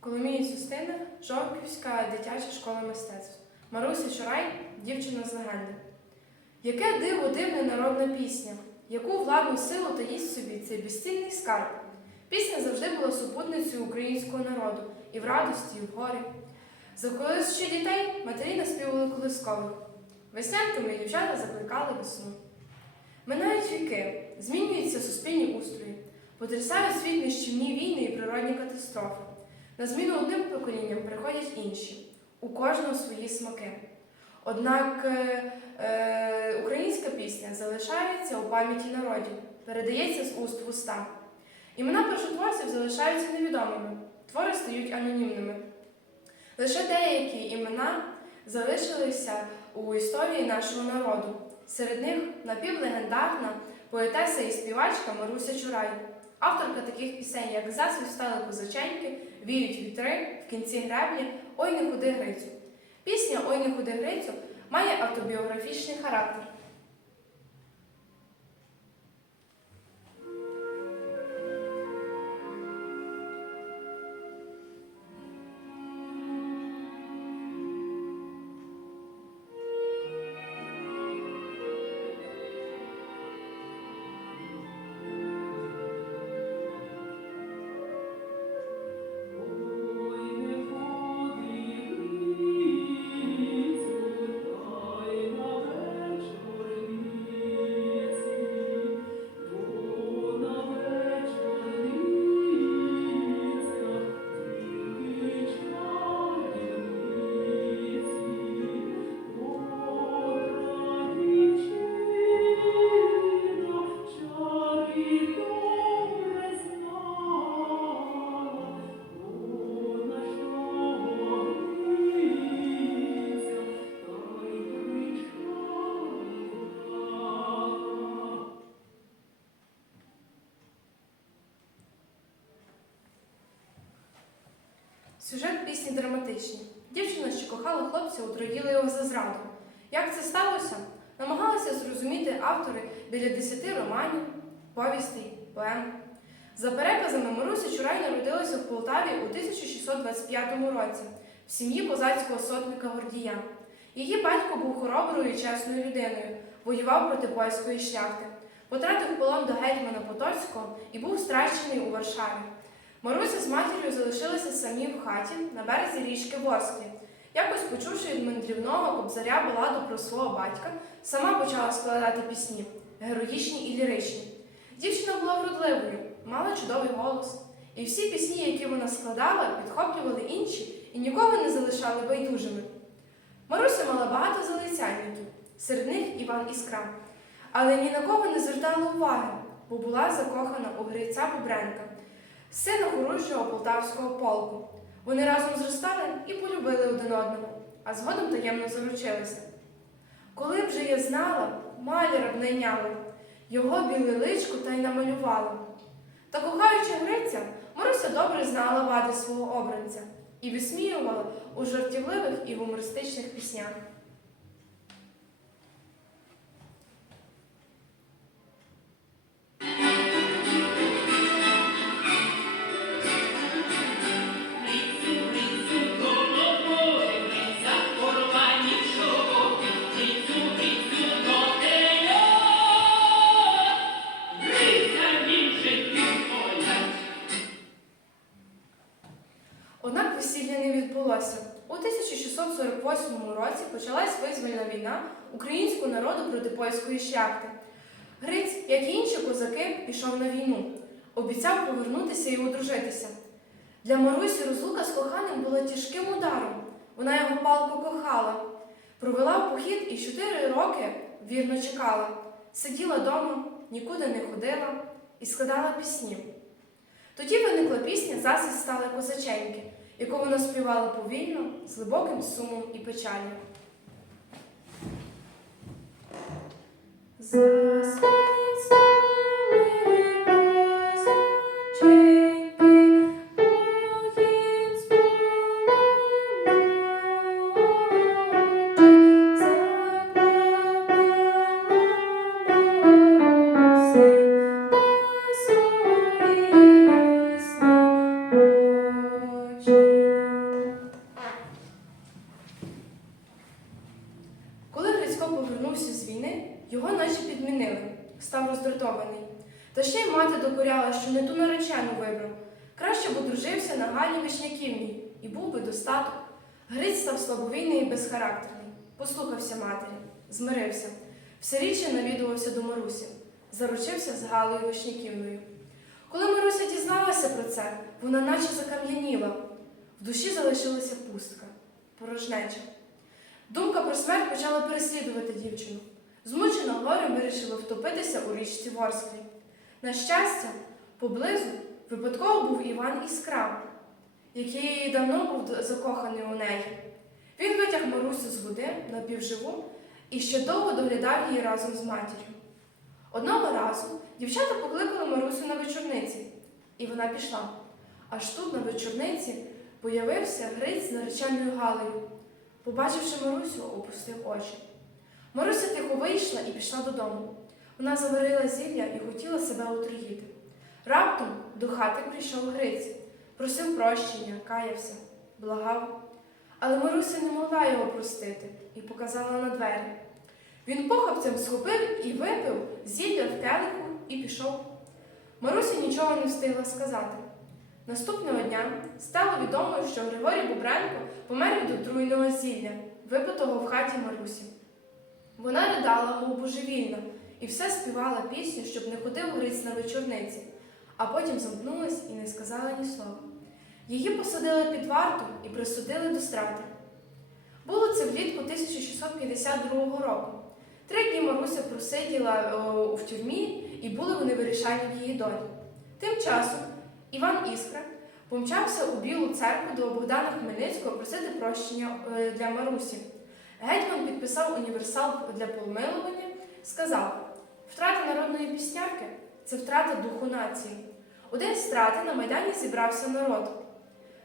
Коломієць Юстина, Жовківська дитяча школа мистецтв. Маруся Чурай, дівчина з легенди. Яке диво дивне народна пісня, яку владну силу таїть в собі цей безцінний скарб. Пісня завжди була супутницею українського народу і в радості, і в горі. За дітей матері наспівали колискових. Веснянками дівчата закликали весну. Минають віки, змінюються суспільні устрої, потрясають світ нищівні війни і природні катастрофи. На зміну одним поколінням приходять інші, у кожного свої смаки. Однак е, е, українська пісня залишається у пам'яті народів, передається з уст в уста. Імена першотворців залишаються невідомими, твори стають анонімними. Лише деякі імена залишилися у історії нашого народу. Серед них напівлегендарна поетеса і співачка Маруся Чурай, авторка таких пісень, як Засвій стали козаченьки, Віють вітри, в кінці греблі, Ой не Грицю. Пісня Ой не Грицю має автобіографічний характер. Сюжет пісні драматичний. Дівчина, що кохала хлопця, отруїла його за зраду. Як це сталося? Намагалися зрозуміти автори біля десяти романів, повістей, поем. За переказами Маруся Чурай народилася в Полтаві у 1625 році в сім'ї козацького сотника Гордія. Її батько був хороброю і чесною людиною, воював проти польської шляхти, потрапив в полон до гетьмана Потоцького і був страчений у Варшаві. Маруся з матір'ю залишилися самі в хаті на березі річки Ворсклі. Якось почувши від мандрівного кобзаря баладу про свого батька, сама почала складати пісні героїчні і ліричні. Дівчина була вродливою, мала чудовий голос, і всі пісні, які вона складала, підхоплювали інші і нікого не залишали байдужими. Маруся мала багато залицяльників, серед них Іван Іскра, але ні на кого не звертала уваги, бо була закохана у Гриця Бубренка, сина хорущого полтавського полку. Вони разом зростали і полюбили один одного, а згодом таємно заручилися. Коли б же я знала, маляра б найняла, його біле личко та й намалювала. Та кохаючи Гриця, Маруся добре знала вади свого обранця і висміювала у жартівливих і гумористичних піснях. Українського народу проти польської шляхти. Гриць, як і інші козаки, пішов на війну, обіцяв повернутися і одружитися. Для Марусі розлука з коханим була тяжким ударом. Вона його палко кохала. Провела в похід і чотири роки вірно чекала. Сиділа дома, нікуди не ходила і складала пісні. Тоді виникла пісня Засід стали козаченьки, яку вона співала повільно, з глибоким сумом і печалю. Засвіт Галі і був би достаток. Гриць став слабовільний і безхарактерний. Послухався матері, змирився. Все рідше навідувався до Марусі, заручився з Галою Вишняківною. Коли Маруся дізналася про це, вона наче закам'яніла. В душі залишилася пустка, порожнеча. Думка про смерть почала переслідувати дівчину. Змучена горем вирішила втопитися у річці Ворсклі. На щастя, поблизу випадково був Іван Іскра, який давно був закоханий у неї. Він витяг Марусю з води напівживу і ще довго доглядав її разом з матір'ю. Одного разу дівчата покликали Марусю на вечорниці, і вона пішла. Аж тут, на вечорниці, появився Гриць з нареченою Галею. Побачивши Марусю, опустив очі. Маруся тихо вийшла і пішла додому. Вона заварила зілля і хотіла себе отруїти. Раптом до хати прийшов Гриць, просив прощення, каявся, благав. Але Маруся не могла його простити і показала на двері. Він похапцем схопив і випив зілля в келиху і пішов. Маруся нічого не встигла сказати. Наступного дня стало відомо, що Григорій Бобренко помер від отруйного зілля, випитого в хаті Марусі. Вона ридала, мов божевільна, і все співала пісню, щоб не ходив Гриць на вечорниці, а потім замкнулась і не сказала ні слова. Її посадили під варту і присудили до страти. Було це влітку 1652 року. Три дні Маруся просиділа о, в тюрмі, і були вони вирішальні її долі. Тим часом Іван Іскра помчався у Білу церкву до Богдана Хмельницького просити прощення е, для Марусі. Гетьман підписав універсал для помилування, сказав: втрата народної піснярки це втрата духу нації. У день страти на Майдані зібрався народ.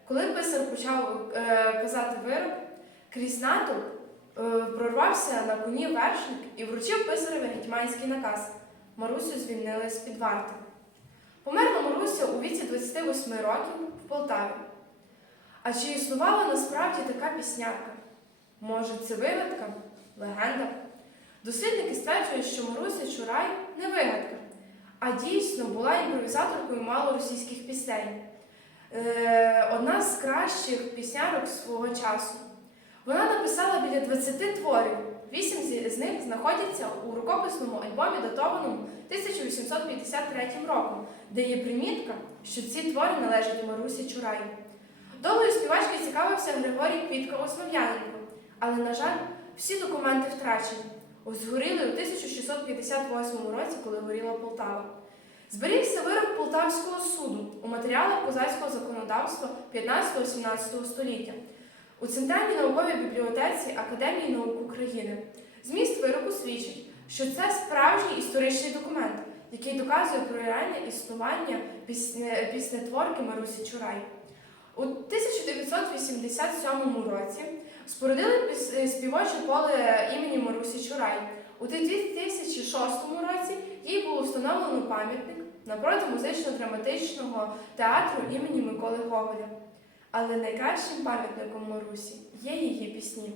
Коли писар почав е, казати вирок, крізь натовп е, прорвався на коні вершник і вручив писареві гетьманський наказ. Марусю звільнили з під варти. Померла Маруся у віці 28 років в Полтаві. А чи існувала насправді така піснярка? Може, це вигадка? Легенда? Дослідники стверджують, що Маруся Чурай не вигадка, а дійсно була імпровізаторкою малоросійських пісень. Е, кращих піснярок свого часу. Вона написала біля 20 творів. Вісім з них знаходяться у рукописному альбомі, датованому 1853 роком, де є примітка, що ці твори належать Марусі Чурай. Долею співачки цікавився Григорій Квітка Основ'яненко, але, на жаль, всі документи втрачені. Ось згоріли у 1658 році, коли горіла Полтава. Зберігся вирок Полтавського суду у матеріалах козацького законодавства 15-17 століття у Центральній науковій бібліотеці Академії наук України. Зміст вироку свідчить, що це справжній історичний документ, який доказує про реальне існування піснетворки Марусі Чурай. У 1987 році спорудили співоче поле імені Марусі Чурай. У 2006 році їй було встановлено пам'ятник напроти музично-драматичного театру імені Миколи Гоголя. Але найкращим пам'ятником Марусі є її пісні.